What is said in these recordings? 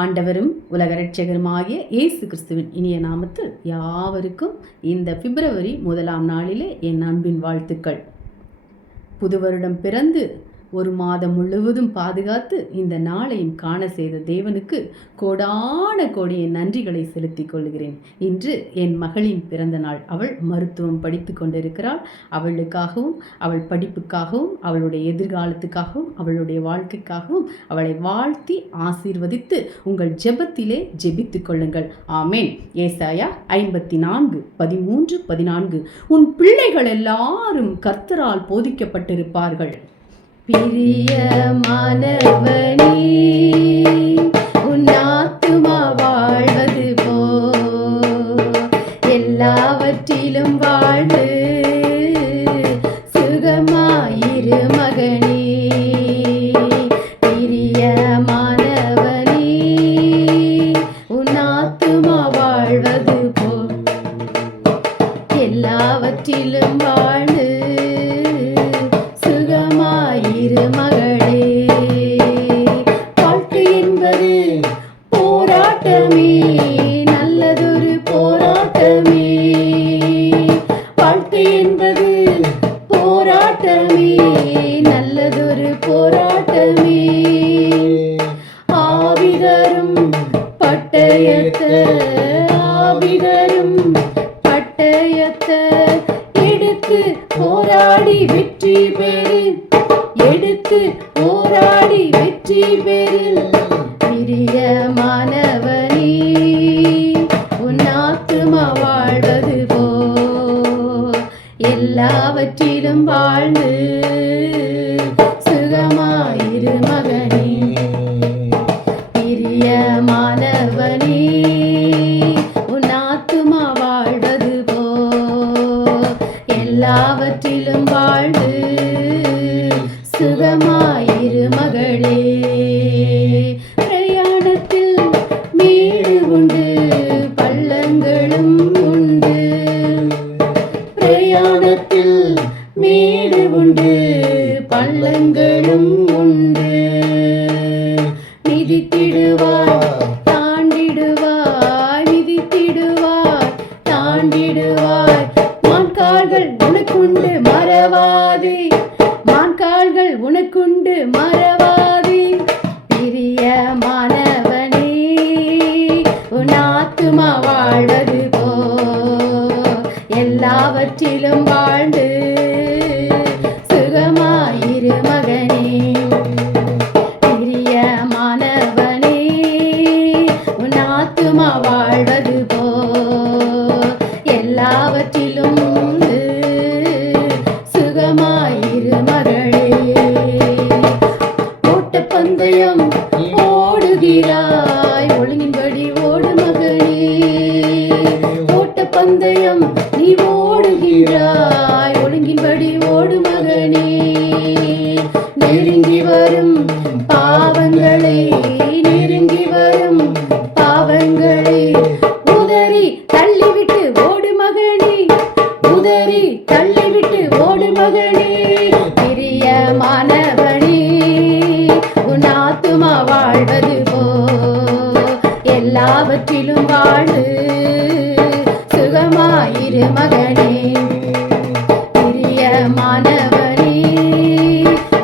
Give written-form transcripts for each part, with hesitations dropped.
ஆண்டவரும் உலக இரட்சகருமாகிய இயேசு கிறிஸ்துவின் இனிய நாமத்தில் யாவருக்கும் இந்த பிப்ரவரி 1ஆம் நாளிலே என் அன்பின் வாழ்த்துக்கள். புது வருடம் பிறந்து ஒரு மாதம் முழுவதும் பாதுகாத்து இந்த நாளையும் காண செய்த தேவனுக்கு கோடான கோடிய நன்றிகளை செலுத்திக் கொள்கிறேன். இன்று என் மகளின் பிறந்த நாள். அவள் மருத்துவம் படித்து கொண்டிருக்கிறாள். அவளுக்காகவும் அவள் படிப்புக்காகவும் அவளுடைய எதிர்காலத்துக்காகவும் அவளுடைய வாழ்க்கைக்காகவும் அவளை வாழ்த்தி ஆசீர்வதித்து உங்கள் ஜெபத்திலே ஜெபித்துக் கொள்ளுங்கள். ஆமேன். ஏசாயா 54:13-14 உன் பிள்ளைகள் எல்லாரும் கர்த்தரால் போதிக்கப்பட்டிருப்பார்கள். பிரியமானவனே, உன் ஆத்துமா வாழ்வது போ எல்லாவற்றிலும் வாழ்ந்து சுகமாயிரு மகனே. பிரியமானவனே, உன் ஆத்துமா வாழ்வது போ எல்லாவற்றிலும் வாழ்ந்து மகளே. வாழ்க்கை என்பது போராட்டமே, நல்லதொரு போராட்டமே. வாழ்க்கை என்பது போராட்டமே, நல்லதொரு போராட்டமே. ஆவிதரும் பட்டயத்த ஆவிதரும் பட்டயத்த எடுத்து போராடி வெற்றி பெறு, எடுத்து போராடி வெற்றி பெறில். பிரியமானவனே, உன் ஆத்துமா வாழ்வது போ எல்லாவற்றிலும் வாழ்ந்து சுகமாயிரு மகனே. பிரியமானவனே, உன் ஆத்துமா வாழ்வது போ எல்லாவற்றிலும் வாழ்ந்து சுகமாயிரு மகளே. பிரயாணத்தில் மேடு உண்டு, பள்ளங்களும் உண்டு. பிரயாணத்தில் மேடு உண்டு, பள்ளங்களும் உண்டு. மிதித்திடுவாய் தாண்டிடுவாய், மிதித்திடுவாய் தாண்டிடுவாய். மான்கால்கள் உனக்குண்டு மறவாதே, மான்கால்கள் உனக்குண்டு மறவாதே. பிரியமானவனே, உன் ஆத்துமா வாழ்வது போ எல்லாவற்றிலும் வாழ்ந்து சுகமாயிரு மகனே. பிரியமானவனே, உன் ஆத்துமா வாழ்வது போ எல்லாவற்றிலும் சுகமாயிரு மகளே. ஓட்டப்பந்தயம் ஓடுகிறாய், ஒழுங்கின்படி ஓடு மகனே. ஓட்டப்பந்தயம் நீ ஓடுகிறாய், ஒழுங்கின்படி ஓடு மகனே. நெருங்கி வரும் பாவங்களை, நெருங்கி வரும் பாவங்களை உதறி தள்ளிவிட்டு ஓடு மகனே, உதறி தள்ளிவிட்டு ஓடு மகனே. பிரியமானவனே, உன் ஆத்துமா வாழ்வது போ எல்லாவற்றிலும் வாழ்ந்து சுகமாயிரு மகனே. பிரியமானவனே,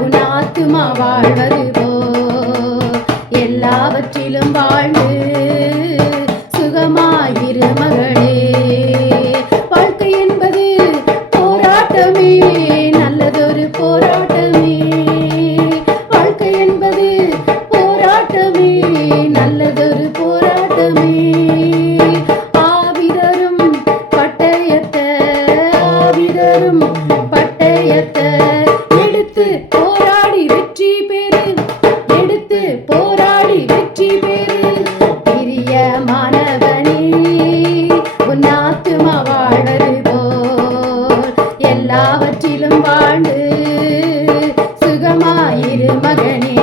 உன் ஆத்துமா வாழ்வது போ எல்லாவற்றிலும் வாழ்ந்து சுகமாயிரு மகளே. வாழ்க்கை என்பது போராட்டமே, நல்லதொரு போராட்டமே. வாழ்க்கை என்பது போராட்டமே, நல்லதொரு போராட்டமே. ஆவிதரும் பட்டயத்த ஆவிதரும் பட்டயத்த எடுத்து போராடி வெற்றி பெறு, எடுத்து போராடி வெற்றி பெறு. பிரியமானவனே, உன் ஆத்துமா வாழ்வது போல் எல்லாவற்றிலும் வாழ்ந்து சுகமாயிரு மகனே.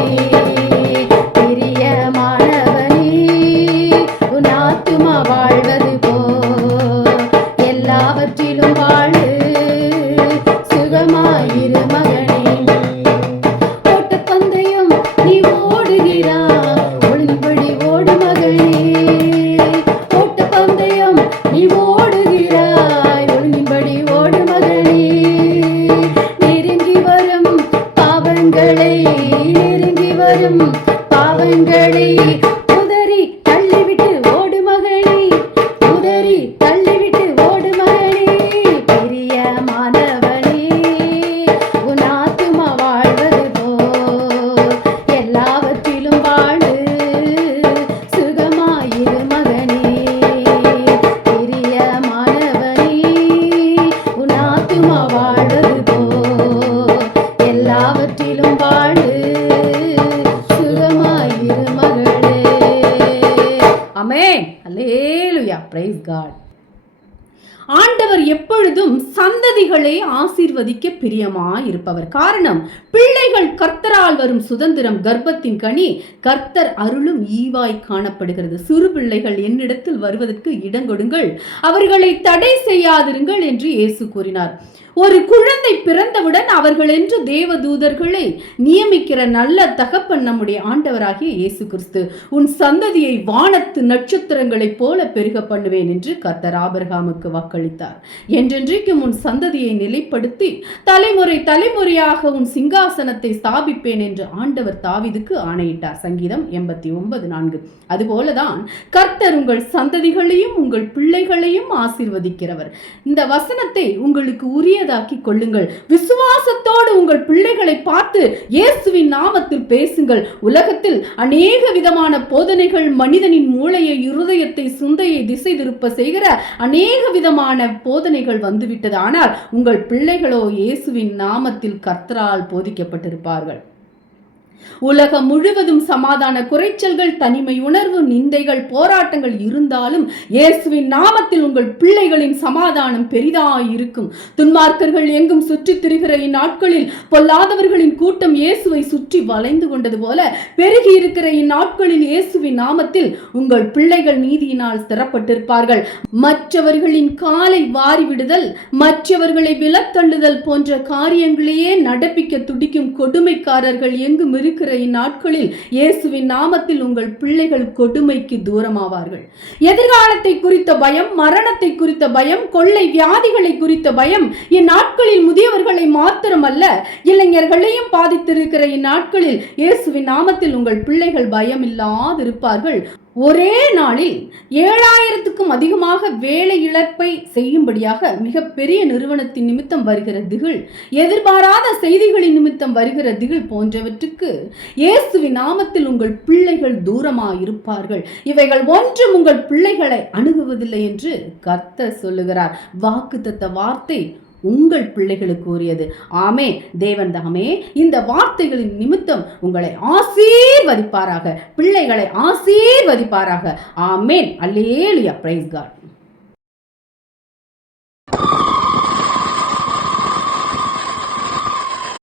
பிரியமானவனே, உன் ஆத்துமா வாழ்வது போல் எல்லாவற்றிலும் வாழ்ந்து சுகமாயிரு மகனே. ஓட்டப்பந்தயம் பாவங்களை நெருங்கி வரும் பாவங்களை உதறி தள்ளிவிட்டு ஓடு மகனே, உதறி தள்ளிவிட்டு ஓடு மகனே. பிரியமானவனே, உன் ஆத்துமா வாழ்வது போல் எல்லாவற்றிலும் வாழு, சுகமாயிரு மகனே. பிரியமானவனே, உன் ஆத்துமா வாழ்வது போல் எல்லாவற்றிலும் வாழு, சுகமாயிரு மகளே. ஆமென். அல்லேலூயா. Praise God. ஆண்டவர் எப்பொழுதும் சந்ததிகளை ஆசீர்வதிக்க பிரியமாய் இருப்பவர். காரணம், பிள்ளைகள் கர்த்தரால் வரும் சுதந்திரம், கர்ப்பத்தின் கனி கர்த்தர் அருளும் ஈவாய் காணப்படுகிறது. சிறு பிள்ளைகள் என்னிடத்தில் வருவதற்கு இடங்கொடுங்கள், அவர்களை தடை செய்யாதிருங்கள் என்று இயேசு கூறினார். ஒரு குழந்தை பிறந்தவுடன் அவர்கள் என்று தேவதூதர்களை நியமிக்கிற நல்ல தகப்பன் நம்முடைய ஆண்டவராகிய இயேசு கிறிஸ்து. உன் சந்ததியை வானத்து நட்சத்திரங்களைப் போல பெருக பண்ணுவேன் என்று கர்த்தர் ஆபிரகாமுக்கு வாக்களித்தார். என்றென்றைக்கும் உன் சந்ததியை நிலைப்படுத்தி தலைமுறை தலைமுறையாக உன் சிங்காசனத்தை ஸ்தாபிப்பேன் என்று ஆண்டவர் தாவீதுக்கு ஆணையிட்டார். சங்கீதம் 89:4. அதுபோலதான் கர்த்தர் உங்கள் சந்ததிகளையும் உங்கள் பிள்ளைகளையும் ஆசீர்வதிக்கிறவர். இந்த வசனத்தை உங்களுக்கு உரியதாக்கி கொள்ளுங்கள். விசுவாசத்தோடு உங்கள் பிள்ளைகளை பார்த்து இயேசுவின் நாமத்தில் பேசுங்கள். உலகத்தில் அநேக விதமான போதனைகள் மனிதனின் மூளையை, இருதயத்தை, சிந்தையை திசை திருப்ப செய்கிற அநேக விதமான போதனைகள் வந்துவிட்டது. ஆனால் உங்கள் பிள்ளைகளோ இயேசுவின் நாமத்தில் கர்த்தரால் போதிக்கப்பட்டிருப்பார்கள். உலகம் முழுவதும் சமாதான குறைச்சல்கள், தனிமை உணர்வு, நிந்தைகள், போராட்டங்கள் இருந்தாலும் இயேசுவின் நாமத்தில் உங்கள் பிள்ளைகளின் சமாதானம் பெரிதாயிருக்கும். துன்மார்க்கர்கள் எங்கும் சுற்றித் திரிகிற இந்நாட்களில் பொல்லாதவர்களின் கூட்டம் இயேசுவை சுற்றி வளைந்து கொண்டது போல பெருகி இருக்கிற இந்நாட்களில் இயேசுவின் நாமத்தில் உங்கள் பிள்ளைகள் நீதியினால் ஸ்திரப்பட்டிருப்பார்கள். மற்றவர்களின் காலை வாரிவிடுதல், மற்றவர்களை விலத்தள்ளுதல் போன்ற காரியங்களையே நடப்பிக்க துடிக்கும் கொடுமைக்காரர்கள் எங்கும் இருக்கிற இந்நாட்களில் இயேசுவின் நாமத்தில் உங்கள் பிள்ளைகள் கொடுமைக்கு தூரமாவார்கள். எதிர்காலத்தை குறித்த பயம், மரணத்தை குறித்த பயம், கொள்ளை வியாதிகளை குறித்த பயம் இந்நாட்களில் முதியவர்களை மாத்திரமல்ல இளைஞர்களையும் பாதித்திருக்கிற இந்நாட்களில் இயேசுவின் நாமத்தில் உங்கள் பிள்ளைகள் பயம் இல்லாதிருப்பார்கள். ஒரே நாளில் 7000க்கும் அதிகமாக வேலை இழப்பை செய்யும்படியாக மிகப்பெரிய நிறுவனத்தின் நிமித்தம் வருகிற திகில், எதிர்பாராத செய்திகளின் நிமித்தம் வருகிற திகில் போன்றவற்றுக்கு இயேசுவின் நாமத்தில் உங்கள் பிள்ளைகள் தூரமாயிருப்பார்கள். இவைகள் ஒன்றும் உங்கள் பிள்ளைகளை அணுகுவதில்லை என்று கர்த்தர் சொல்லுகிறார். வாக்குத்தத்த வார்த்தை உங்கள் பிள்ளைகளுக்கு உரியது. ஆமே. தேவன் தாமே இந்த வார்த்தைகளின் நிமித்தம் உங்களை ஆசீர்வதிப்பாராக, பிள்ளைகளை ஆசீர்வதிப்பாராக. ஆமேன். அல்லேலூயா. Praise God.